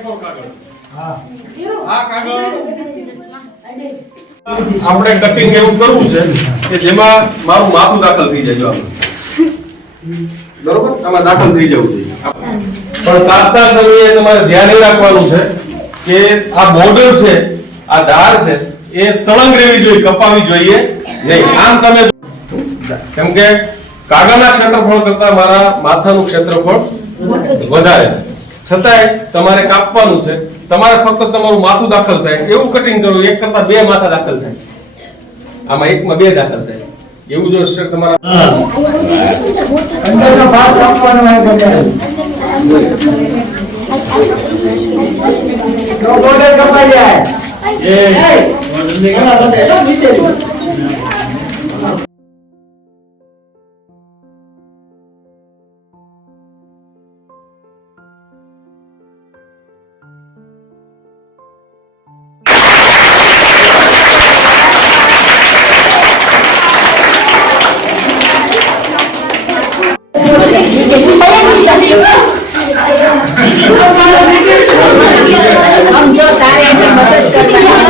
A4 કાગળ. આ કાગળ આપણે કટિંગ એવું કરવું છે કે જેમાં મારું માથું દાખલ થઈ જાય. જો બરોબર, આમાં દાખલ થઈ જવું જોઈએ. પણ કાપતા સમયે તમારે ધ્યાન એ રાખવાનું છે કે આ બોર્ડર છે, આ ધાર છે, એ સળંગ રહેવી જોઈએ, કપાવી જોઈએ નહીં. આમ તમે કેમ કે કાગળના ક્ષેત્રફળ કરતા મારા માથાનું ક્ષેત્રફળ વધારે છે, છતાંય તમારે કાપવાનું છે. તમારે ફક્ત તમારું માથું દાખલ થાય એવું કટિંગ કરવું. એક કરતા બે માથા દાખલ થાય, આમાં એકમાં બે દાખલ થાય એવું જો તમારા અંદરનો ભાગ કાપવાનો હોય તો બોર્ડર કપાઈ જાય. हम जो सारे मदद करते हैं